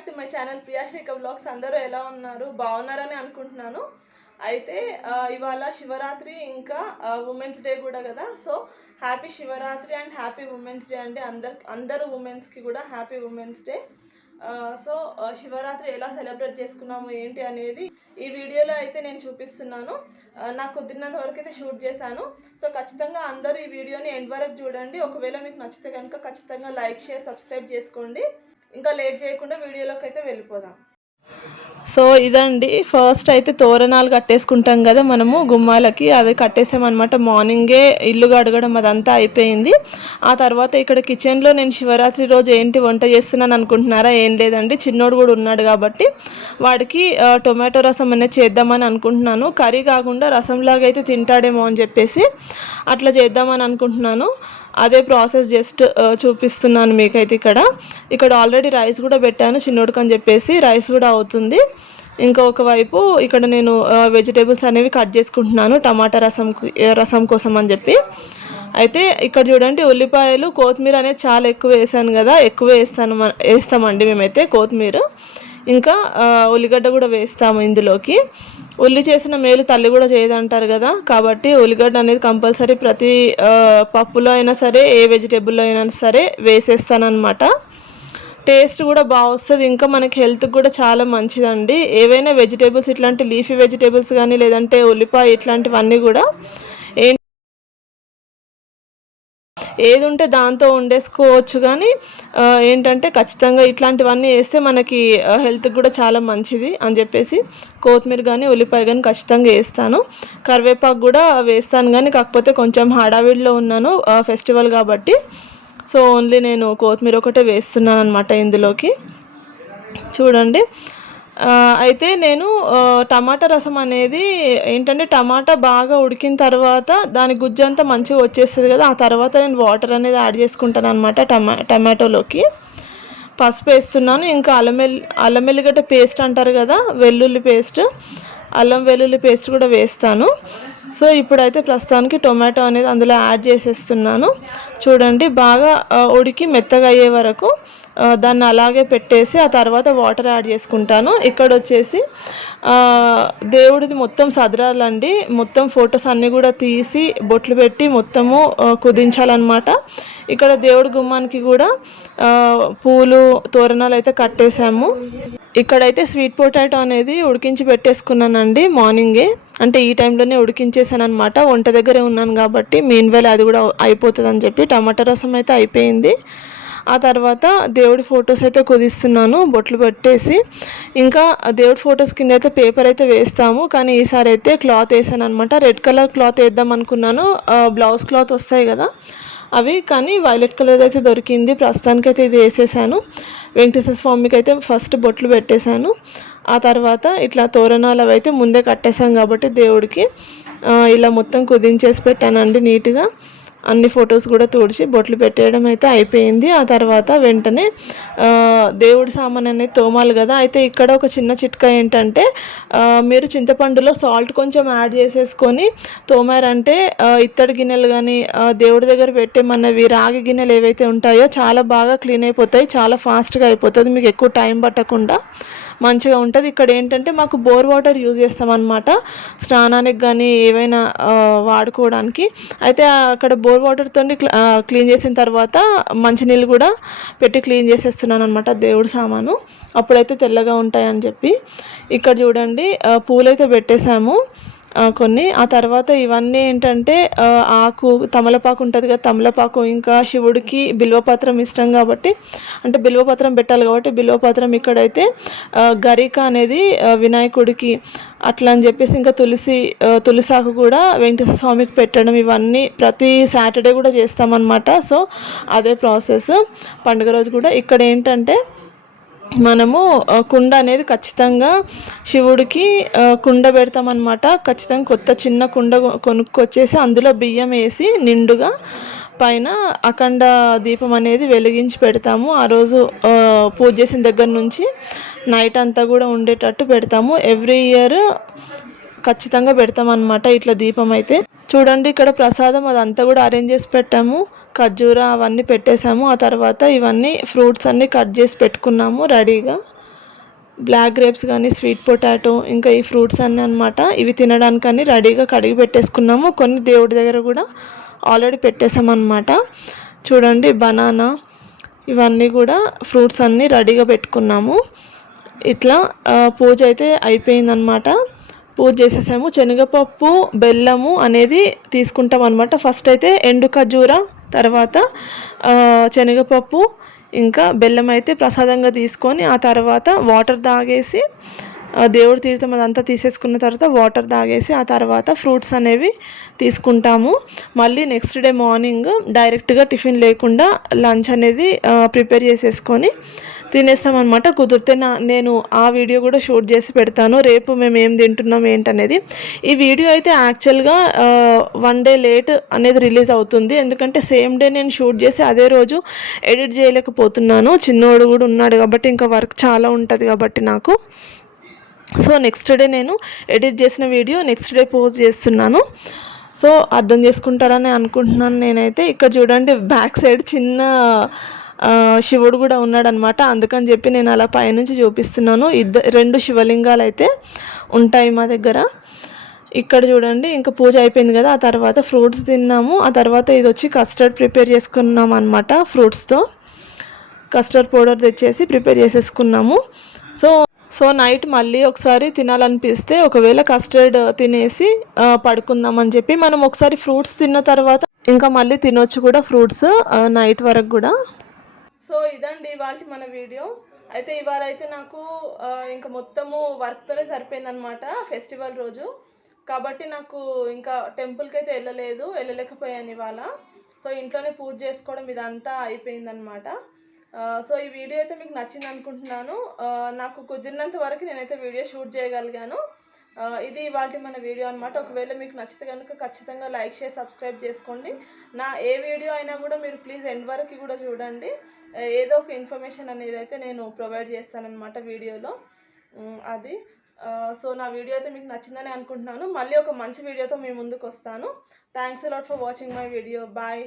Back to my channel ప్రియాశేఖర్ vlogs. అందరూ ఎలా ఉన్నారు? బాగున్నారని అనుకుంటున్నాను. అయితే ఇవాళ శివరాత్రి ఇంకా ఉమెన్స్ డే కూడా కదా. So happy Shivaratri and happy women's day అండి. అందరు ఉమెన్స్కి కూడా happy women's day. So Shivaratri ఎలా సెలబ్రేట్ చేసుకున్నాము ఏంటి అనేది ఈ వీడియోలో అయితే నేను చూపిస్తున్నాను. నాకు కుదిరినంత వరకు అయితే షూట్ చేశాను. సో ఖచ్చితంగా అందరూ ఈ వీడియోని ఎండ్ వరకు చూడండి. ఒకవేళ మీకు నచ్చితే కనుక ఖచ్చితంగా లైక్ షేర్ సబ్స్క్రైబ్ చేసుకోండి. ఇంకా లేట్ చేయకుండా వీడియోలోకి అయితే వెళ్ళిపోదాం. సో ఇదండి, ఫస్ట్ అయితే తోరణాలు కట్టేసుకుంటాం కదా మనము గుమ్మాలకి, అది కట్టేసామన్నమాట. మార్నింగే ఇల్లు కడగడం అదంతా అయిపోయింది. ఆ తర్వాత ఇక్కడ కిచెన్లో నేను శివరాత్రి రోజు ఏంటి వంట చేస్తున్నాను అనుకుంటున్నారా? ఏం లేదండి, చిన్నోడు కూడా ఉన్నాడు కాబట్టి వాడికి టొమాటో రసం అనేది చేద్దామని అనుకుంటున్నాను. కర్రీ కాకుండా రసంలాగా అయితే తింటాడేమో అని చెప్పేసి అట్లా చేద్దామని అనుకుంటున్నాను. అదే ప్రాసెస్ జస్ట్ చూపిస్తున్నాను మీకైతే. ఇక్కడ ఆల్రెడీ రైస్ కూడా పెట్టాను చిన్నోడికి అని చెప్పేసి, రైస్ కూడా అవుతుంది. ఇంకా ఒకవైపు ఇక్కడ నేను వెజిటేబుల్స్ అనేవి కట్ చేసుకుంటున్నాను టమాటా రసం కోసం అని చెప్పి. అయితే ఇక్కడ చూడండి, ఉల్లిపాయలు కొత్తిమీర అనేది చాలా ఎక్కువ వేసాను కదా, ఎక్కువ వేస్తామండి మేమైతే కొత్తిమీర. ఇంకా ఉల్లిగడ్డ కూడా వేస్తాము ఇందులోకి. ఉల్లి చేసిన మేలు తల్లి కూడా చేయదంటారు కదా, కాబట్టి ఉల్లిగడ్డ అనేది కంపల్సరీ ప్రతి పప్పులో అయినా సరే ఏ వెజిటేబుల్లో అయినా సరే వేసేస్తానన్నమాట. టేస్ట్ కూడా బాగా వస్తుంది. ఇంకా మనకి హెల్త్కి కూడా చాలా మంచిదండి. ఏవైనా వెజిటేబుల్స్ ఇట్లాంటి లీఫీ వెజిటేబుల్స్ కానీ లేదంటే ఉల్లిపాయ ఇట్లాంటివన్నీ కూడా ఏది ఉంటే దాంతో వండేసుకోవచ్చు. కానీ ఏంటంటే ఖచ్చితంగా ఇట్లాంటివన్నీ వేస్తే మనకి హెల్త్కి కూడా చాలా మంచిది అని చెప్పేసి కొత్తిమీర కానీ ఉల్లిపాయ కానీ ఖచ్చితంగా వేస్తాను. కరివేపాకు కూడా వేస్తాను, కానీ కాకపోతే కొంచెం హడావిడిలో ఉన్నాను ఫెస్టివల్ కాబట్టి. సో ఓన్లీ నేను కొత్తిమీర ఒకటే వేస్తున్నాను అనమాట ఇందులోకి. చూడండి, అయితే నేను టమాటా రసం అనేది ఏంటంటే టమాటా బాగా ఉడికిన తర్వాత దాని గుజ్జంతా మంచిగా వచ్చేస్తుంది కదా, ఆ తర్వాత నేను వాటర్ అనేది యాడ్ చేసుకుంటాను అనమాట టమాటోలోకి. పసుపు వేస్తున్నాను. ఇంకా అల్లం వెల్లిగడ్డ పేస్ట్ అంటారు కదా, వెల్లుల్లి పేస్ట్, అల్లం వెల్లుల్లి పేస్ట్ కూడా వేస్తాను. సో ఇప్పుడైతే ప్రస్తుతానికి టొమాటో అనేది అందులో యాడ్ చేసేస్తున్నాను. చూడండి, బాగా ఉడికి మెత్తగా అయ్యే వరకు దాన్ని అలాగే పెట్టేసి ఆ తర్వాత వాటర్ యాడ్ చేసుకుంటాను. ఇక్కడ వచ్చేసి దేవుడిది మొత్తం సదరాలండి. మొత్తం ఫొటోస్ అన్నీ కూడా తీసి బొట్లు పెట్టి మొత్తము కుదించాలన్నమాట. ఇక్కడ దేవుడి గుమ్మానికి కూడా పూలు తోరణాలు అయితే కట్టేసాము. ఇక్కడైతే స్వీట్ పొటాటో అనేది ఉడికించి పెట్టేసుకున్నానండి మార్నింగే. అంటే ఈ టైంలోనే ఉడికించేసాను అనమాట. వంట దగ్గరే ఉన్నాను కాబట్టి మీన్వేళ అది కూడా అయిపోతుంది అని చెప్పి టమాటా రసం అయితే అయిపోయింది. ఆ తర్వాత దేవుడి ఫొటోస్ అయితే కుదిస్తున్నాను బొట్లు పెట్టేసి. ఇంకా దేవుడి ఫొటోస్ కింద అయితే పేపర్ అయితే వేస్తాము, కానీ ఈసారి అయితే క్లాత్ వేసాను అనమాట. రెడ్ కలర్ క్లాత్ వేద్దాం అనుకున్నాను, బ్లౌజ్ క్లాత్ వస్తాయి కదా అవి, కానీ వైలెట్ కలర్ అయితే దొరికింది. ప్రస్తుతానికైతే ఇది వేసేసాను. వెంకటేశ్వర స్వామికి అయితే ఫస్ట్ బొట్లు పెట్టేశాను. ఆ తర్వాత ఇట్లా తోరణాలు అవి అయితే ముందే కట్టేసాం కాబట్టి దేవుడికి ఇలా మొత్తం కుదించేసి పెట్టానండి నీట్గా. అన్ని ఫొటోస్ కూడా తుడిచి బొట్లు పెట్టేయడం అయితే అయిపోయింది. ఆ తర్వాత వెంటనే దేవుడి సామాన్ అనేది తోమాలి కదా. అయితే ఇక్కడ ఒక చిన్న చిట్కా ఏంటంటే, మీరు చింతపండులో సాల్ట్ కొంచెం యాడ్ చేసేసుకొని తోమారంటే ఇత్తడి గిన్నెలు కానీ దేవుడి దగ్గర పెట్టేమన్నవి రాగి గిన్నెలు ఏవైతే ఉంటాయో చాలా బాగా క్లీన్ అయిపోతాయి, చాలా ఫాస్ట్గా అయిపోతుంది, మీకు ఎక్కువ టైం పట్టకుండా మంచిగా ఉంటుంది. ఇక్కడ ఏంటంటే మాకు బోర్ వాటర్ యూజ్ చేస్తామన్నమాట స్నానానికి కానీ ఏవైనా వాడుకోవడానికి. అయితే అక్కడ బోర్ వాటర్తో క్లీన్ చేసిన తర్వాత మంచినీళ్ళు కూడా పెట్టి క్లీన్ చేసేస్తున్నాను అనమాట దేవుడి సామాను, అప్పుడైతే తెల్లగా ఉంటాయని చెప్పి. ఇక్కడ చూడండి, పూలైతే పెట్టేశాము కొన్ని. ఆ తర్వాత ఇవన్నీ ఏంటంటే ఆకు తమలపాకు ఉంటుంది కదా, తమలపాకు, ఇంకా శివుడికి బిల్వపత్రం ఇష్టం కాబట్టి, అంటే బిల్వపత్రం పెట్టాలి కాబట్టి బిల్వపత్రం. ఇక్కడైతే గరిక అనేది వినాయకుడికి అట్లా అని చెప్పేసి, ఇంకా తులసాకు కూడా వెంకటేశ్వర స్వామికి పెట్టడం, ఇవన్నీ ప్రతి సాటర్డే కూడా చేస్తామన్నమాట. సో అదే ప్రాసెస్ పండుగ రోజు కూడా. ఇక్కడ ఏంటంటే మనము కుండ అనేది ఖచ్చితంగా శివుడికి కుండ పెడతామన్నమాట. ఖచ్చితంగా కొత్త చిన్న కుండ కొనుక్కొచ్చేసి అందులో బియ్యం వేసి నిండుగా పైన అఖండ దీపం అనేది వెలిగించి పెడతాము. ఆ రోజు పూజ చేసిన దగ్గర నుంచి నైట్ అంతా కూడా ఉండేటట్టు పెడతాము. ఎవ్రీ ఇయర్ ఖచ్చితంగా పెడతామన్నమాట ఇట్లా దీపం అయితే. చూడండి, ఇక్కడ ప్రసాదం అదంతా కూడా అరేంజ్ చేసి పెట్టాము. ఖర్జూర అవన్నీ పెట్టేసాము. ఆ తర్వాత ఇవన్నీ ఫ్రూట్స్ అన్నీ కట్ చేసి పెట్టుకున్నాము రెడీగా. బ్లాక్ గ్రేప్స్ కానీ స్వీట్ పొటాటో ఇంకా ఈ ఫ్రూట్స్ అన్నీ అనమాట. ఇవి తినడానికని రెడీగా కడిగి పెట్టేసుకున్నాము. కొన్ని దేవుడి దగ్గర కూడా ఆల్రెడీ పెట్టేసామన్నమాట. చూడండి బనానా ఇవన్నీ కూడా ఫ్రూట్స్ అన్నీ రెడీగా పెట్టుకున్నాము. ఇట్లా పూజ అయితే అయిపోయిందనమాట. పూజ చేసేసాము. శనగపప్పు బెల్లము అనేది తీసుకుంటాం అనమాట. ఫస్ట్ అయితే ఎండు ఖర్జూర, తర్వాత శనగపప్పు ఇంకా బెల్లం అయితే ప్రసాదంగా తీసుకొని ఆ తర్వాత వాటర్ తాగేసి దేవుడి తీర్థం అదంతా తీసేసుకున్న తర్వాత వాటర్ తాగేసి ఆ తర్వాత ఫ్రూట్స్ అనేవి తీసుకుంటాము. మళ్ళీ నెక్స్ట్ డే మార్నింగ్ డైరెక్ట్గా టిఫిన్ లేకుండా లంచ్ అనేది ప్రిపేర్ చేసేసుకొని తినేస్తామన్నమాట. కుదిరితే నేను ఆ వీడియో కూడా షూట్ చేసి పెడతాను, రేపు మేము ఏం తింటున్నాం ఏంటనేది. ఈ వీడియో అయితే యాక్చువల్గా 1 డే లేట్ అనేది రిలీజ్ అవుతుంది, ఎందుకంటే సేమ్ డే నేను షూట్ చేసి అదే రోజు ఎడిట్ చేయలేకపోతున్నాను. చిన్నోడు కూడా ఉన్నాడు కాబట్టి ఇంకా వర్క్ చాలా ఉంటుంది కాబట్టి నాకు. సో నెక్స్ట్ డే నేను ఎడిట్ చేసిన వీడియో నెక్స్ట్ డే పోస్ట్ చేస్తున్నాను. సో అర్థం చేసుకుంటారని అనుకుంటున్నాను నేనైతే. ఇక్కడ చూడండి బ్యాక్ సైడ్ చిన్న శివుడు కూడా ఉన్నాడనమాట. అందుకని చెప్పి నేను అలా పైనుంచి చూపిస్తున్నాను. 2 శివలింగాలు అయితే ఉంటాయి మా దగ్గర. ఇక్కడ చూడండి ఇంకా పూజ అయిపోయింది కదా, ఆ తర్వాత ఫ్రూట్స్ తిన్నాము. ఆ తర్వాత ఇది వచ్చి కస్టర్డ్ ప్రిపేర్ చేసుకున్నాం అనమాట. ఫ్రూట్స్తో కస్టర్డ్ పౌడర్ తెచ్చేసి ప్రిపేర్ చేసేసుకున్నాము. సో నైట్ మళ్ళీ ఒకసారి తినాలనిపిస్తే ఒకవేళ కస్టర్డ్ తినేసి పడుకుందామని చెప్పి మనం ఒకసారి ఫ్రూట్స్ తిన్న తర్వాత ఇంకా మళ్ళీ తినొచ్చు కూడా ఫ్రూట్స్ నైట్ వరకు కూడా. సో ఇదండి ఇవాళ మన వీడియో అయితే. ఇవాళ అయితే నాకు ఇంకా మొత్తము వర్క్తోనే సరిపోయిందనమాట ఫెస్టివల్ రోజు కాబట్టి. నాకు ఇంకా టెంపుల్కి అయితే వెళ్ళలేకపోయాను ఇవాళ. సో ఇంట్లోనే పూజ చేసుకోవడం ఇదంతా అయిపోయిందనమాట. సో ఈ వీడియో అయితే మీకు నచ్చింది అనుకుంటున్నాను. నాకు కుదిరినంత వరకు నేనైతే వీడియో షూట్ చేయగలిగాను. ఇది ఇవాళ మన వీడియో అనమాట. ఒకవేళ మీకు నచ్చితే కనుక ఖచ్చితంగా లైక్ చేసి సబ్స్క్రైబ్ చేసుకోండి. నా ఏ వీడియో అయినా కూడా మీరు ప్లీజ్ ఎండ్ వరకు కూడా చూడండి. ఏదో ఒక ఇన్ఫర్మేషన్ అనేది అయితే నేను ప్రొవైడ్ చేస్తానన్నమాట వీడియోలో. అది సో నా వీడియో అయితే మీకు నచ్చిందని అనుకుంటున్నాను. మళ్ళీ ఒక మంచి వీడియోతో మీ ముందుకు వస్తాను. Thanks a lot for watching my video. Bye.